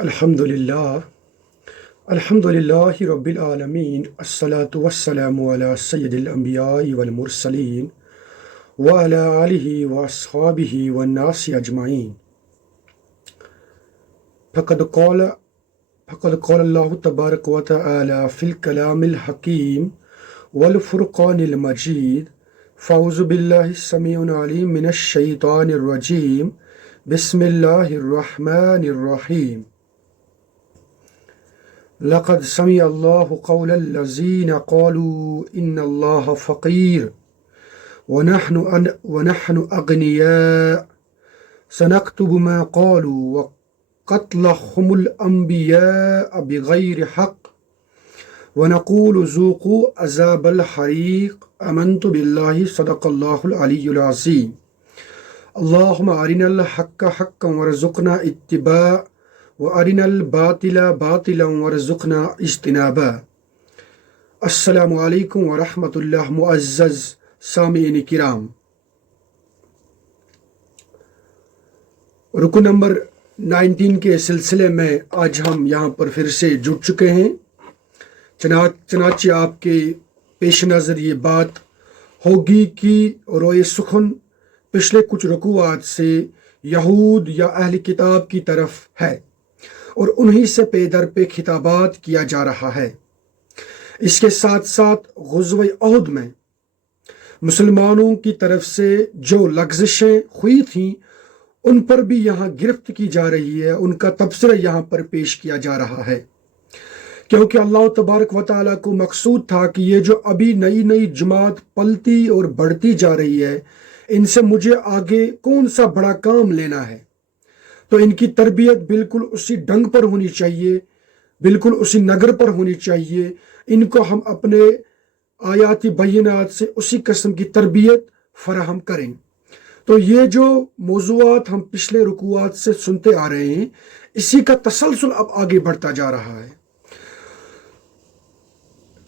Alhamdulillah, Alhamdulillahi Rabbil Alameen, As-salatu wassalamu ala Sayyidil Anbiya'i wal Mursaleen, wa ala alihi wa ashabihi wa nasi ajma'in. فقد قال الله تبارك وتعالى في الكلام الحكيم والفرقان المجيد. فأعوذ بالله السميع العليم من الشيطان الرجيم. بسم الله الرحمن الرحيم. لقد سمع الله قول الذين قالوا إن الله فقير ونحن أغنياء سنكتب ما قالوا وقتلهم الأنبياء بغير حق ونقول ذوقوا عذاب الحريق. آمنت بالله صدق الله العلي العظيم. اللهم أرنا الحق حقا وارزقنا اتباعه وَأَرِنَا الْبَاطِلَ بَاطِلًا وَارْزُقْنَا اجْتِنَابَهُ. السلام علیکم ورحمۃ اللہ. معزز سامعین کرام، رکن نمبر 19 کے سلسلے میں آج ہم یہاں پر پھر سے جڑ چکے ہیں. چنانچہ آپ کے پیش نظر یہ بات ہوگی کہ روئے سخن پچھلے کچھ رکوعات سے یہود یا اہل کتاب کی طرف ہے اور انہی سے پے در پہ خطابات کیا جا رہا ہے. اس کے ساتھ ساتھ غزوہ احد میں مسلمانوں کی طرف سے جو لغزشیں ہوئی تھیں ان پر بھی یہاں گرفت کی جا رہی ہے، ان کا تبصرہ یہاں پر پیش کیا جا رہا ہے، کیونکہ اللہ تبارک و تعالیٰ کو مقصود تھا کہ یہ جو ابھی نئی نئی جماعت پلتی اور بڑھتی جا رہی ہے، ان سے مجھے آگے کون سا بڑا کام لینا ہے. تو ان کی تربیت بالکل اسی ڈنگ پر ہونی چاہیے، بالکل اسی نگر پر ہونی چاہیے. ان کو ہم اپنے آیاتی بینات سے اسی قسم کی تربیت فراہم کریں. تو یہ جو موضوعات ہم پچھلے رکوعات سے سنتے آ رہے ہیں، اسی کا تسلسل اب آگے بڑھتا جا رہا ہے.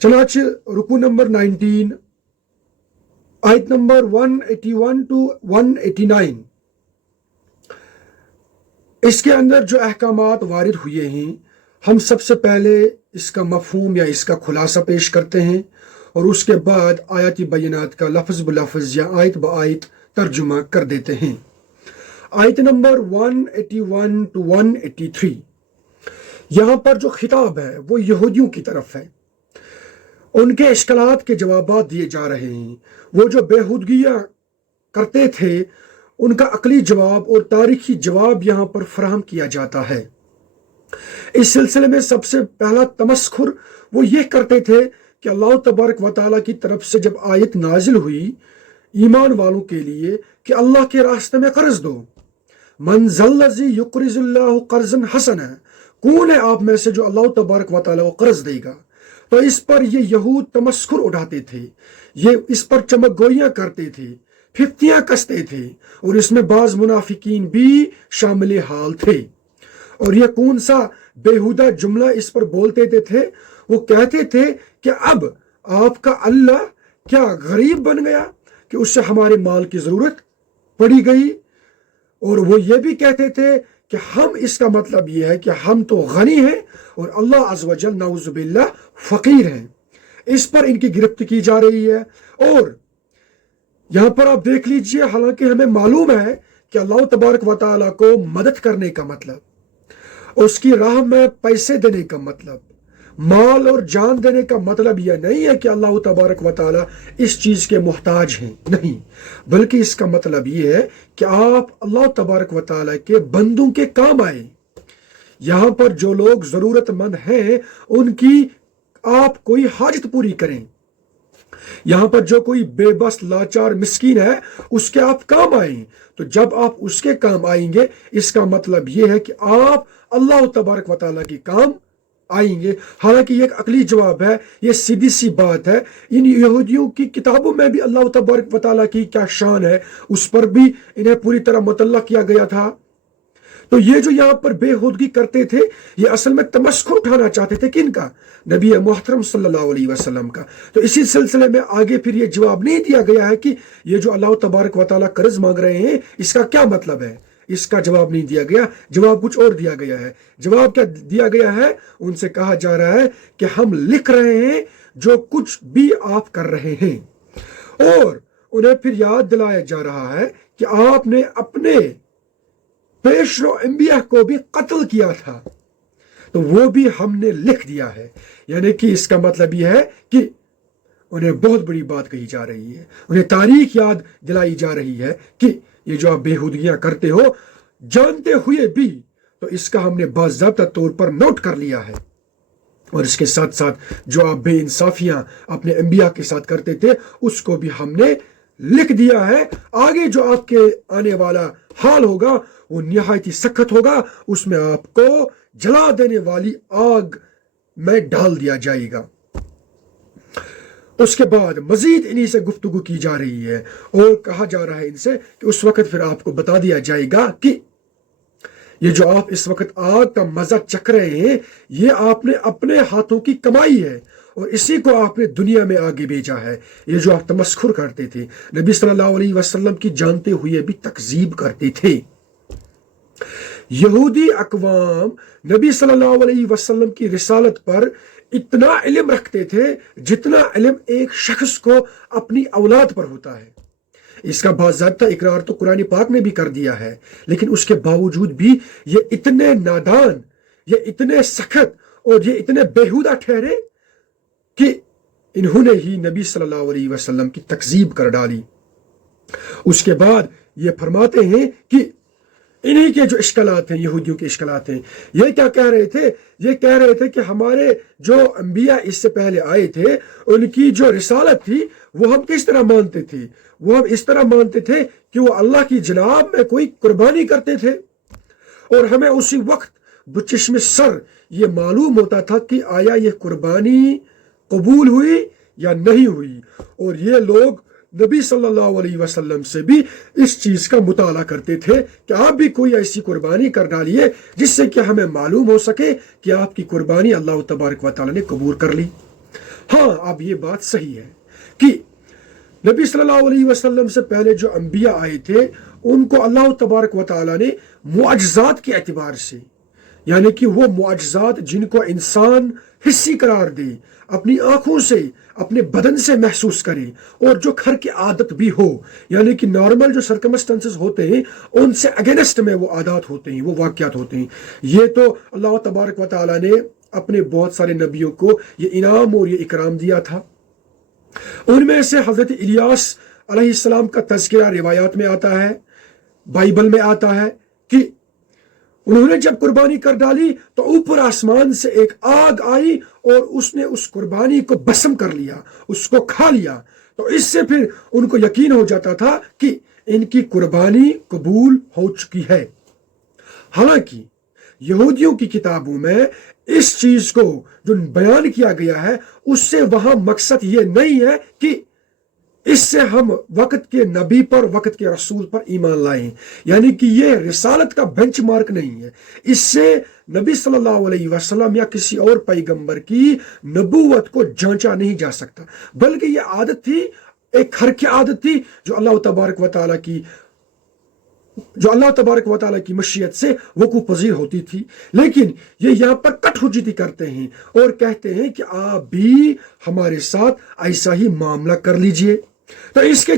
چنانچہ رکوع نمبر 19 آیت نمبر 181 to 189، اس کے اندر جو احکامات وارد ہوئے ہیں، ہم سب سے پہلے اس کا مفہوم یا اس کا خلاصہ پیش کرتے ہیں اور اس کے بعد آیاتی بینات کا لفظ بلفظ یا آیت بآیت ترجمہ کر دیتے ہیں. آیت نمبر 181 to 183، یہاں پر جو خطاب ہے وہ یہودیوں کی طرف ہے. ان کے اشکالات کے جوابات دیے جا رہے ہیں. وہ جو بےہودگیاں کرتے تھے ان کا عقلی جواب اور تاریخی جواب یہاں پر فراہم کیا جاتا ہے. اس سلسلے میں سب سے پہلا تمسخر وہ یہ کرتے تھے کہ اللہ تبارک و تعالیٰ کی طرف سے جب آیت نازل ہوئی ایمان والوں کے لیے کہ اللہ کے راستے میں قرض دو، من ذا الذی یقرض اللہ قرضا حسنا، کون ہے آپ میں سے جو اللہ تبارک و تعالیٰ کو قرض دے گا. تو اس پر یہ یہود تمسخر اٹھاتے تھے، یہ اس پر چمک گوئیاں کرتے تھے، پھپتیاں کستے تھے، اور اس میں بعض منافقین بھی شامل حال تھے. اور یہ کون سا بےہودہ جملہ اس پر بولتے تھے؟ وہ کہتے تھے کہ اب آپ کا اللہ کیا غریب بن گیا کہ اس سے ہمارے مال کی ضرورت پڑی گئی. اور وہ یہ بھی کہتے تھے کہ ہم، اس کا مطلب یہ ہے کہ ہم تو غنی ہیں اور اللہ عز و جل نعوذ باللہ فقیر ہیں. اس پر ان کی گرفت کی جا رہی ہے. اور یہاں پر آپ دیکھ لیجئے، حالانکہ ہمیں معلوم ہے کہ اللہ تبارک و تعالیٰ کو مدد کرنے کا مطلب، اس کی راہ میں پیسے دینے کا مطلب، مال اور جان دینے کا مطلب یہ نہیں ہے کہ اللہ تبارک و تعالیٰ اس چیز کے محتاج ہیں، نہیں، بلکہ اس کا مطلب یہ ہے کہ آپ اللہ تبارک و تعالیٰ کے بندوں کے کام آئیں. یہاں پر جو لوگ ضرورت مند ہیں ان کی آپ کوئی حاجت پوری کریں. یہاں پر جو کوئی بے بس لاچار مسکین ہے اس کے آپ کام آئیں. تو جب آپ اس کے کام آئیں گے، اس کا مطلب یہ ہے کہ آپ اللہ تبارک و تعالیٰ کے کام آئیں گے. حالانکہ یہ ایک عقلی جواب ہے، یہ سیدھی سی بات ہے. ان یہودیوں کی کتابوں میں بھی اللہ تبارک و تعالیٰ کی کیا شان ہے اس پر بھی انہیں پوری طرح مطلع کیا گیا تھا. تو یہ جو یہاں پر بے ہودگی کرتے تھے، یہ اصل میں تمسخر اٹھانا چاہتے تھے کن کا؟ نبی محترم صلی اللہ علیہ وسلم کا. تو اسی سلسلے میں آگے پھر یہ جواب نہیں دیا گیا ہے کہ یہ جو اللہ تبارک و تعالیٰ قرض مانگ رہے ہیں اس کا کیا مطلب ہے. اس کا جواب نہیں دیا گیا، جواب کچھ اور دیا گیا ہے۔ جواب کیا دیا گیا ہے؟ ان سے کہا جا رہا ہے کہ ہم لکھ رہے ہیں جو کچھ بھی آپ کر رہے ہیں، اور انہیں پھر یاد دلایا جا رہا ہے کہ آپ نے اپنے پیشرو انبیاء کو بھی قتل کیا تھا، تو وہ بھی ہم نے لکھ دیا ہے۔ یعنی کہ اس کا مطلب یہ ہے کہ انہیں بہت بڑی بات کہی جا رہی ہے، انہیں تاریخ یاد دلائی جا رہی ہے کہ یہ جو آپ بےہودگیاں کرتے ہو جانتے ہوئے بھی، تو اس کا ہم نے باضابطہ طور پر نوٹ کر لیا ہے، اور اس کے ساتھ ساتھ جو آپ بے انصافیاں اپنے انبیاء کے ساتھ کرتے تھے اس کو بھی ہم نے لکھ دیا ہے۔ آگے جو آپ کے آنے والا حال ہوگا وہ نہایت ہی سخت ہوگا، اس میں آپ کو جلا دینے والی آگ میں ڈال دیا جائے گا۔ اس کے بعد مزید انہی سے گفتگو کی جا رہی ہے اور کہا جا رہا ہے ان سے کہ اس وقت پھر آپ کو بتا دیا جائے گا کہ یہ جو آپ اس وقت آگ کا مزہ چکھ رہے ہیں یہ آپ نے اپنے ہاتھوں کی کمائی ہے، اور اسی کو آپ نے دنیا میں آگے بھیجا ہے۔ یہ جو آپ تمسخر کرتے تھے، نبی صلی اللہ علیہ وسلم کی جانتے ہوئے بھی تکذیب کرتے تھے۔ یہودی اقوام نبی صلی اللہ علیہ وسلم کی رسالت پر اتنا علم رکھتے تھے جتنا علم ایک شخص کو اپنی اولاد پر ہوتا ہے۔ اس کا باضابطہ اقرار تو قرآن پاک نے بھی کر دیا ہے، لیکن اس کے باوجود بھی یہ اتنے نادان، یہ اتنے سخت اور یہ اتنے بیہودہ ٹھہرے کہ انہوں نے ہی نبی صلی اللہ علیہ وسلم کی تکذیب کر ڈالی۔ اس کے بعد یہ فرماتے ہیں کہ انہی کے جو اشکالات ہیں، یہودیوں کے اشکالات ہیں، یہ کیا کہہ رہے تھے؟ یہ کہہ رہے تھے کہ ہمارے جو انبیاء اس سے پہلے آئے تھے ان کی جو رسالت تھی وہ ہم کس طرح مانتے تھے؟ وہ ہم اس طرح مانتے تھے کہ وہ اللہ کی جناب میں کوئی قربانی کرتے تھے، اور ہمیں اسی وقت بچشم سر یہ معلوم ہوتا تھا کہ آیا یہ قربانی قبول ہوئی یا نہیں ہوئی۔ اور یہ لوگ نبی صلی اللہ علیہ وسلم سے بھی اس چیز کا مطالعہ کرتے تھے کہ آپ بھی کوئی ایسی قربانی کر ڈالیے جس سے کہ ہمیں معلوم ہو سکے کہ آپ کی قربانی اللہ تبارک و تعالیٰ نے قبول کر لی۔ ہاں، اب یہ بات صحیح ہے کہ نبی صلی اللہ علیہ وسلم سے پہلے جو انبیاء آئے تھے ان کو اللہ تبارک و تعالیٰ نے معجزات کے اعتبار سے، یعنی کہ وہ معجزات جن کو انسان حسی قرار دے، اپنی آنکھوں سے، اپنے بدن سے محسوس کرے، اور جو گھر کی عادت بھی ہو، یعنی کہ نارمل جو سرکمسٹنسز ہوتے ہیں ان سے اگینسٹ میں وہ عادات ہوتے ہیں، وہ واقعات ہوتے ہیں۔ یہ تو اللہ تبارک و تعالیٰ نے اپنے بہت سارے نبیوں کو یہ انعام اور یہ اکرام دیا تھا۔ ان میں سے حضرت الیاس علیہ السلام کا تذکرہ روایات میں آتا ہے، بائبل میں آتا ہے کہ انہوں نے جب قربانی کر ڈالی تو اوپر آسمان سے ایک آگ آئی اور اس نے اس قربانی کو بسم کر لیا، اس کو کھا لیا۔ تو اس سے پھر ان کو یقین ہو جاتا تھا کہ ان کی قربانی قبول ہو چکی ہے۔ حالانکہ یہودیوں کی کتابوں میں اس چیز کو جو بیان کیا گیا ہے اس سے وہاں مقصد یہ نہیں ہے کہ اس سے ہم وقت کے نبی پر، وقت کے رسول پر ایمان لائیں، یعنی کہ یہ رسالت کا بینچ مارک نہیں ہے۔ اس سے نبی صلی اللہ علیہ وسلم یا کسی اور پیغمبر کی نبوت کو جانچا نہیں جا سکتا، بلکہ یہ عادت تھی، ایک گھر کی عادت تھی جو اللہ تبارک و تعالیٰ کی مشیت سے وقوع پذیر ہوتی تھی۔ لیکن یہ یہاں پر کٹ حجتی کرتے ہیں اور کہتے ہیں کہ آپ بھی ہمارے ساتھ ایسا ہی معاملہ کر لیجئے۔ تو اس کے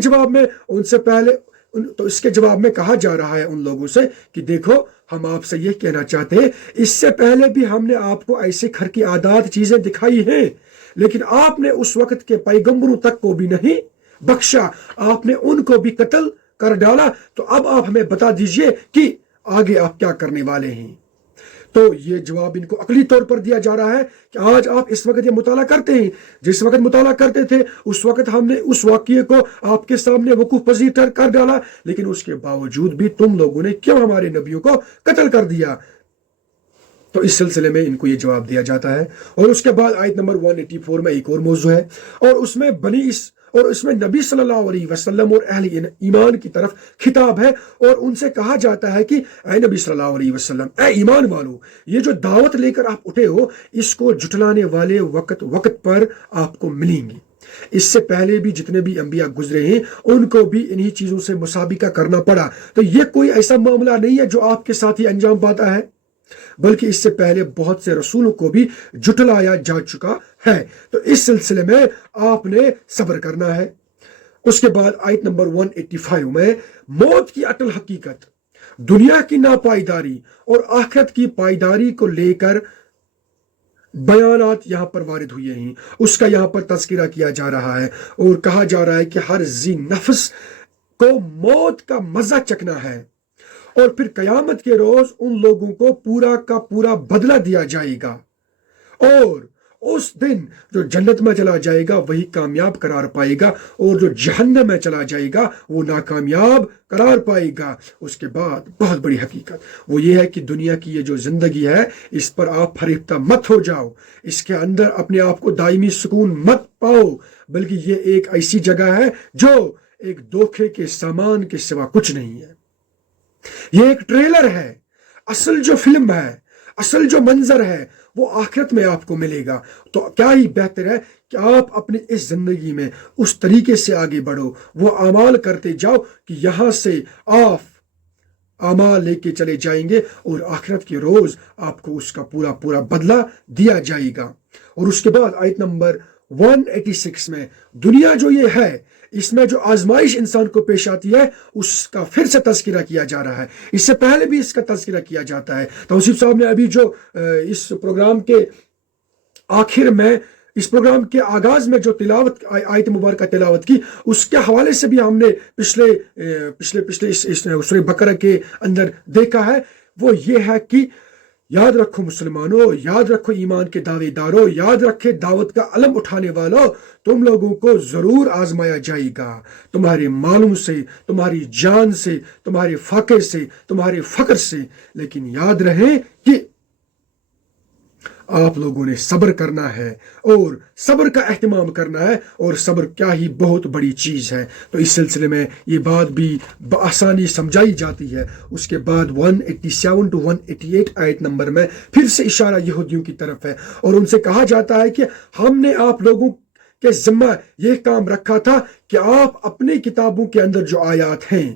جواب میں کہا جا رہا ہے ان لوگوں سے کہ دیکھو، ہم آپ سے یہ کہنا چاہتے ہیں اس سے پہلے بھی ہم نے آپ کو ایسے گھر کی عادات چیزیں دکھائی ہیں، لیکن آپ نے اس وقت کے پیغمبروں تک کو بھی نہیں بخشا، آپ نے ان کو بھی قتل کر ڈالا۔ تو اب آپ ہمیں بتا دیجئے کہ آگے آپ کیا کرنے والے ہیں۔ تو یہ جواب ان کو عقلی طور پر دیا جا رہا ہے کہ آج آپ اس وقت یہ مطالعہ کرتے ہیں، جس وقت مطالعہ کرتے تھے اس وقت ہم نے اس واقعے کو آپ کے سامنے وقوع پذیر کر ڈالا، لیکن اس کے باوجود بھی تم لوگوں نے کیوں ہمارے نبیوں کو قتل کر دیا؟ تو اس سلسلے میں ان کو یہ جواب دیا جاتا ہے۔ اور اس کے بعد آیت نمبر 184 میں ایک اور موضوع ہے، اور اس میں نبی صلی اللہ علیہ وسلم اور اہل ایمان کی طرف خطاب ہے، اور ان سے کہا جاتا ہے کہ اے نبی صلی اللہ علیہ وسلم، اے ایمان والو، یہ جو دعوت لے کر آپ اٹھے ہو اس کو جھٹلانے والے وقت پر آپ کو ملیں گے۔ اس سے پہلے بھی جتنے بھی انبیاء گزرے ہیں ان کو بھی انہی چیزوں سے مسابقہ کرنا پڑا. تو یہ کوئی ایسا معاملہ نہیں ہے جو آپ کے ساتھ ہی انجام پاتا ہے، بلکہ اس سے پہلے بہت سے رسولوں کو بھی جھٹلایا جا چکا ہے. تو اس سلسلے میں آپ نے صبر کرنا ہے. اس کے بعد آیت نمبر 185 میں موت کی اٹل حقیقت، دنیا کی ناپائیداری اور آخرت کی پائیداری کو لے کر بیانات یہاں پر وارد ہوئے ہیں. اس کا یہاں پر تذکرہ کیا جا رہا ہے اور کہا جا رہا ہے کہ ہر ذی نفس کو موت کا مزہ چکھنا ہے، اور پھر قیامت کے روز ان لوگوں کو پورا کا پورا بدلہ دیا جائے گا، اور اس دن جو جنت میں چلا جائے گا وہی کامیاب قرار پائے گا، اور جو جہنم میں چلا جائے گا وہ ناکامیاب قرار پائے گا. اس کے بعد بہت بڑی حقیقت وہ یہ ہے کہ دنیا کی یہ جو زندگی ہے اس پر آپ فریفتہ مت ہو جاؤ، اس کے اندر اپنے آپ کو دائمی سکون مت پاؤ، بلکہ یہ ایک ایسی جگہ ہے جو ایک دھوکے کے سامان کے سوا کچھ نہیں ہے. یہ ایک ٹریلر ہے. اصل جو فلم ہے، اصل جو منظر ہے وہ آخرت میں آپ کو ملے گا. تو کیا ہی بہتر ہے کہ آپ اپنی اس زندگی میں اس طریقے سے آگے بڑھو، وہ اعمال کرتے جاؤ کہ یہاں سے آپ اعمال لے کے چلے جائیں گے اور آخرت کے روز آپ کو اس کا پورا پورا بدلہ دیا جائے گا. اور اس کے بعد آیت نمبر 186 میں دنیا جو یہ ہے، اس میں جو آزمائش انسان کو پیش آتی ہے اس کا پھر سے تذکرہ کیا جا رہا ہے. اس سے پہلے بھی اس کا تذکرہ کیا جاتا ہے. توصیف صاحب نے ابھی جو اس پروگرام کے آخر میں، اس پروگرام کے آغاز میں جو تلاوت آیت مبارکہ تلاوت کی، اس کے حوالے سے بھی ہم نے پچھلے اس سورہ بقرہ کے اندر دیکھا ہے. وہ یہ ہے کہ یاد رکھو مسلمانوں، یاد رکھو ایمان کے دعوے داروں، یاد رکھے دعوت کا علم اٹھانے والوں، تم لوگوں کو ضرور آزمایا جائے گا، تمہارے مالوں سے، تمہاری جان سے، تمہارے فاقے سے، تمہارے فقر سے. لیکن یاد رہے کہ آپ لوگوں نے صبر کرنا ہے اور صبر کا اہتمام کرنا ہے، اور صبر کیا ہی بہت بڑی چیز ہے. تو اس سلسلے میں یہ بات بھی بآسانی سمجھائی جاتی ہے. اس کے بعد 187 to 188 آیت نمبر میں پھر سے اشارہ یہودیوں کی طرف ہے، اور ان سے کہا جاتا ہے کہ ہم نے آپ لوگوں کے ذمہ یہ کام رکھا تھا کہ آپ اپنی کتابوں کے اندر جو آیات ہیں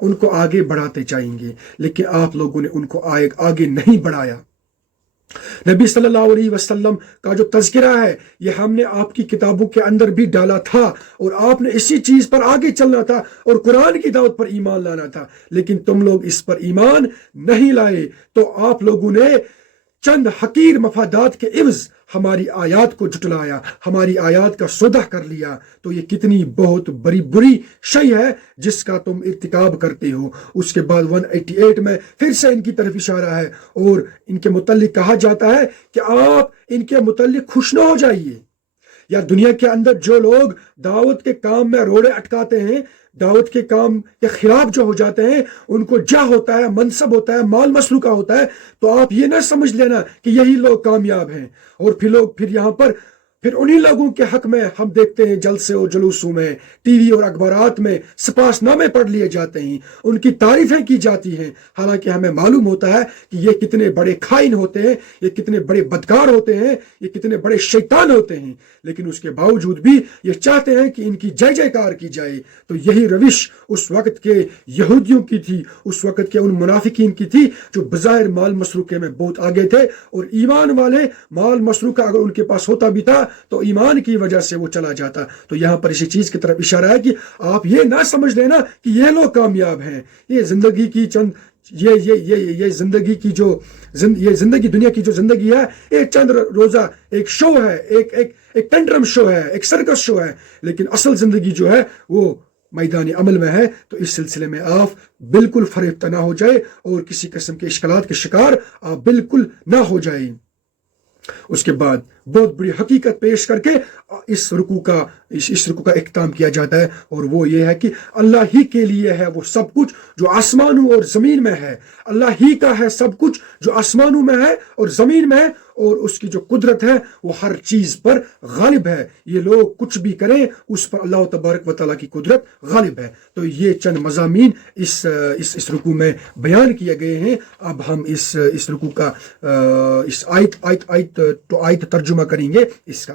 ان کو آگے بڑھاتے جائیں گے، لیکن آپ لوگوں نے ان کو آگے نہیں بڑھایا. نبی صلی اللہ علیہ وسلم کا جو تذکرہ ہے یہ ہم نے آپ کی کتابوں کے اندر بھی ڈالا تھا، اور آپ نے اسی چیز پر آگے چلنا تھا اور قرآن کی دعوت پر ایمان لانا تھا، لیکن تم لوگ اس پر ایمان نہیں لائے. تو آپ لوگوں نے چند حقیر مفادات کے عوض ہماری آیات کو جھٹلایا، ہماری آیات کا سودا کر لیا. تو یہ کتنی بہت بری شے ہے جس کا تم ارتکاب کرتے ہو. اس کے بعد 188 میں پھر سے ان کی طرف اشارہ ہے، اور ان کے متعلق کہا جاتا ہے کہ آپ ان کے متعلق خوش نہ ہو جائیے. یا دنیا کے اندر جو لوگ دعوت کے کام میں روڑے اٹکاتے ہیں، دعوت کے کام کے خلاف جو ہو جاتے ہیں، ان کو جاہ ہوتا ہے، منصب ہوتا ہے، مال مسلوکہ ہوتا ہے، تو آپ یہ نہ سمجھ لینا کہ یہی لوگ کامیاب ہیں. اور پھر یہاں پر انہی لوگوں کے حق میں ہم دیکھتے ہیں جلسے اور جلوسوں میں، ٹی وی اور اخبارات میں سپاس نامے پڑھ لیے جاتے ہیں، ان کی تعریفیں کی جاتی ہیں، حالانکہ ہمیں معلوم ہوتا ہے کہ یہ کتنے بڑے خائن ہوتے ہیں، یہ کتنے بڑے بدکار ہوتے ہیں، یہ کتنے بڑے شیطان ہوتے ہیں. لیکن اس کے باوجود بھی یہ چاہتے ہیں کہ ان کی جے جے کار کی جائے. تو یہی روش اس وقت کے یہودیوں کی تھی، اس وقت کے ان منافقین کی تھی جو بظاہر مال مسروقے میں بہت آگے تھے، اور ایمان والے مال مسروقہ اگر ان کے پاس ہوتا بھی تھا تو ایمان کی وجہ سے وہ چلا جاتا. تو یہاں پر اسی چیز کی طرف اشارہ ہے کہ آپ یہ نہ سمجھ لینا کہ یہ لوگ کامیاب ہیں. یہ زندگی کی چند یہ زندگی کی جو یہ زندگی، دنیا کی جو زندگی ہے، ایک چند روزہ ایک شو ہے، ایک ٹنڈرم شو ہے، ایک سرکس شو ہے. لیکن اصل زندگی جو ہے وہ میدان عمل میں ہے. تو اس سلسلے میں آپ بالکل فریفتہ نہ ہو جائے اور کسی قسم کے اشکالات کے شکار آپ بالکل نہ ہو جائیں. اس کے بعد بہت بڑی حقیقت پیش کر کے اس رکوع کا اختتام کیا جاتا ہے، اور وہ یہ ہے کہ اللہ ہی کے لیے ہے وہ سب کچھ جو آسمانوں اور زمین میں ہے. اللہ ہی کا ہے سب کچھ جو آسمانوں میں ہے اور زمین میں ہے، اور اس کی جو قدرت ہے وہ ہر چیز پر غالب ہے. یہ لوگ کچھ بھی کریں اس پر اللہ تبارک و تعالیٰ کی قدرت غالب ہے. تو یہ چند مضامین اس رکوع میں بیان کیے گئے ہیں. اب ہم اس رکوع کا اس آیت ترجمہ کریں گے اس کا.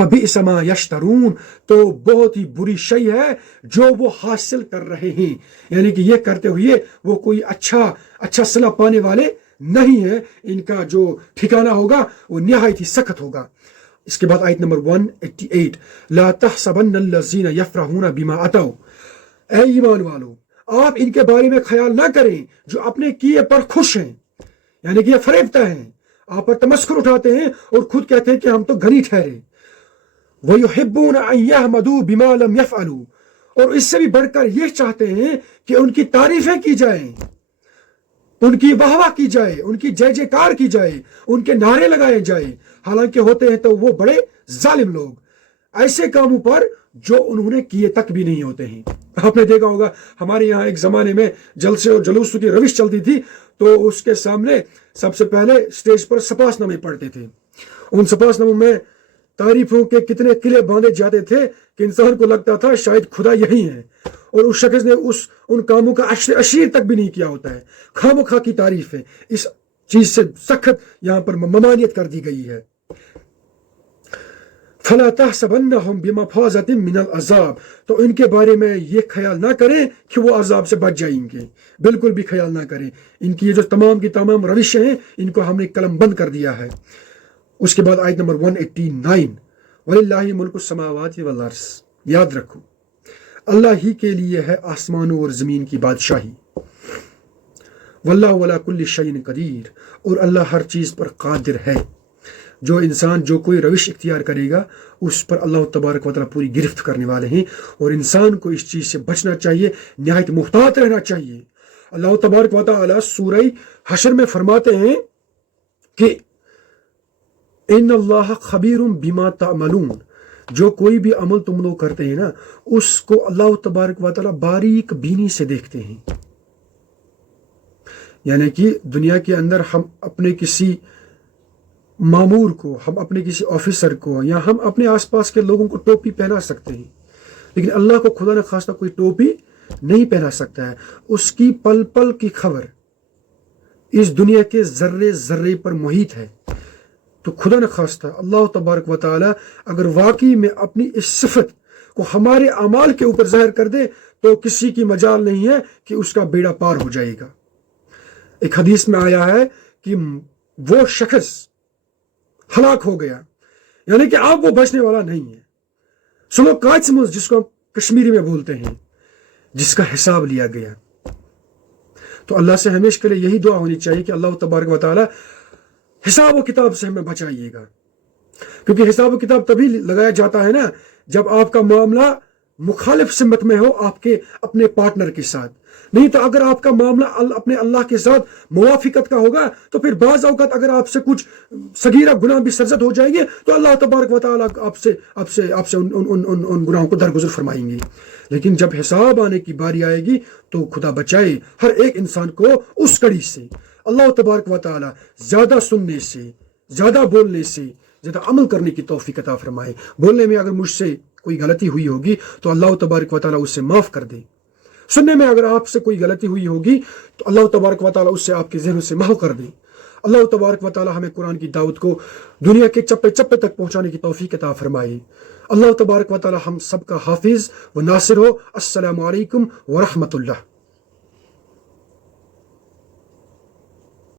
فبئس ما یشترون، تو بہت ہی بری شے ہے جو وہ حاصل کر رہے ہیں، یعنی کہ یہ کرتے ہوئے وہ کوئی اچھا صلہ پانے والے نہیں ہے، ان کا جو ٹھکانہ ہوگا وہ نہایت ہی سخت ہوگا۔ اس کے بعد آیت نمبر 188، لا تحسبن الذین یفرحون بما اتوا، اے ایمان والو آپ ان کے بارے میں خیال نہ کریں جو اپنے کیے پر خوش ہیں، یعنی کہ یہ فریبتا ہیں، آپ پر تمسخر اٹھاتے ہیں اور خود کہتے ہیں کہ ہم تو غنی ٹھہرے۔ وَيُحِبُّونَ أَن يَحْمَدُوا بِمَا لَمْ يَفْعَلُوا، اور اس سے بھی بڑھ کر یہ چاہتے ہیں کہ ان کی تعریفیں کی جائیں، ان کی واہ واہ کی جائے، ان کی جے جے کار کی جائے، ان کے نعرے لگائے جائے، حالانکہ ہوتے ہیں تو وہ بڑے ظالم لوگ ایسے کاموں پر جو انہوں نے کیے تک بھی نہیں ہوتے ہیں۔ آپ نے دیکھا ہوگا ہمارے یہاں ایک زمانے میں جلسے اور جلوس کی روش چلتی تھی، تو اس کے سامنے سب سے پہلے اسٹیج پر سپاس نامے پڑھتے تھے، ان سپاس ناموں میں تعریفوں کے کتنے قلعے باندھے جاتے تھے کہ انسان کو لگتا تھا شاید خدا یہی ہے، اور اس شخص نے ان کاموں کا اشیر تک بھی نہیں کیا ہوتا ہے، خواہ مخواہ کی تعریف ہے۔ اس چیز سے سخت یہاں پر ممانعت کر دی گئی ہے۔ فَلَا تَحْسَبَنَّهُمْ بِمَفَازَةٍ مِّنَ الْعَذَابِ، تو ان کے بارے میں یہ خیال نہ کریں کہ وہ عذاب سے بچ جائیں گے، بالکل بھی خیال نہ کریں۔ ان کی یہ جو تمام کی تمام روشیں ہیں ان کو ہم نے قلم بند کر دیا ہے۔ اس کے بعد آیت نمبر 189، وَلِلَّهِ مُلْكُ السَّمَاوَاتِ وَالْأَرْضِ، یاد رکھو اللہ ہی کے لیے ہے آسمانوں اور زمین کی بادشاہی۔ وَاللَّهُ عَلَىٰ كُلِّ شَيْءٍ قَدِيرٌ، اور اللہ ہر چیز پر قادر ہے۔ جو انسان جو کوئی روش اختیار کرے گا اس پر اللہ تبارک و تعالیٰ پوری گرفت کرنے والے ہیں، اور انسان کو اس چیز سے بچنا چاہیے، نہایت محتاط رہنا چاہیے۔ اللہ تبارک و تعالیٰ سورہ حشر میں فرماتے ہیں کہ ان اللہ خبیر بما تعملون، جو کوئی بھی عمل تم لوگ کرتے ہیں نا اس کو اللہ تبارک و تعالیٰ باریک بینی سے دیکھتے ہیں۔ یعنی کہ دنیا کے اندر ہم اپنے کسی مامور کو، ہم اپنے کسی آفیسر کو، یا ہم اپنے آس پاس کے لوگوں کو ٹوپی پہنا سکتے ہیں، لیکن اللہ کو خدا نہ خواستہ کوئی ٹوپی نہیں پہنا سکتا ہے۔ اس کی پل پل کی خبر اس دنیا کے ذرے ذرے پر محیط ہے۔ تو خدا نہ خواستہ اللہ تبارک و تعالی اگر واقعی میں اپنی اس صفت کو ہمارے اعمال کے اوپر ظاہر کر دے تو کسی کی مجال نہیں ہے کہ اس کا بیڑا پار ہو جائے گا۔ ایک حدیث میں آیا ہے کہ وہ شخص ہلاک ہو گیا، یعنی کہ اب وہ بچنے والا نہیں ہے۔ سلو قاچمز جس کو ہم کشمیری میں بولتے ہیں، جس کا حساب لیا گیا۔ تو اللہ سے ہمیشہ کے لیے یہی دعا ہونی چاہیے کہ اللہ تبارک و تعالی حساب و کتاب سے ہمیں بچائیے گا، کیونکہ حساب و کتاب تبھی لگایا جاتا ہے نا جب آپ کا معاملہ مخالف سمت میں ہو آپ کے اپنے پارٹنر کے ساتھ، نہیں تو اگر آپ کا معاملہ اپنے اللہ کے ساتھ موافقت کا ہوگا تو پھر بعض اوقات اگر آپ سے کچھ صغیرہ گناہ بھی سرزد ہو جائیں گے تو اللہ تبارک و تعالیٰ آپ سے ان گناہوں کو درگزر فرمائیں گے۔ لیکن جب حساب آنے کی باری آئے گی تو خدا بچائے ہر ایک انسان کو اس کڑی سے۔ اللہ تبارک و تعالیٰ زیادہ سننے سے، زیادہ بولنے سے، زیادہ عمل کرنے کی توفیق عطا فرمائے۔ بولنے میں اگر مجھ سے کوئی غلطی ہوئی ہوگی تو اللہ تبارک و تعالیٰ اس سے معاف کر دے، سننے میں اگر آپ سے کوئی غلطی ہوئی ہوگی تو اللہ تبارک و تعالیٰ اس سے آپ کے ذہنوں سے محو کر دے۔ اللہ تبارک و تعالیٰ ہمیں قرآن کی دعوت کو دنیا کے چپے چپے تک پہنچانے کی توفیق عطا فرمائے۔ اللہ تبارک و تعالیٰ ہم سب کا حافظ و ناصر ہو۔ السلام علیکم ورحمۃ اللہ۔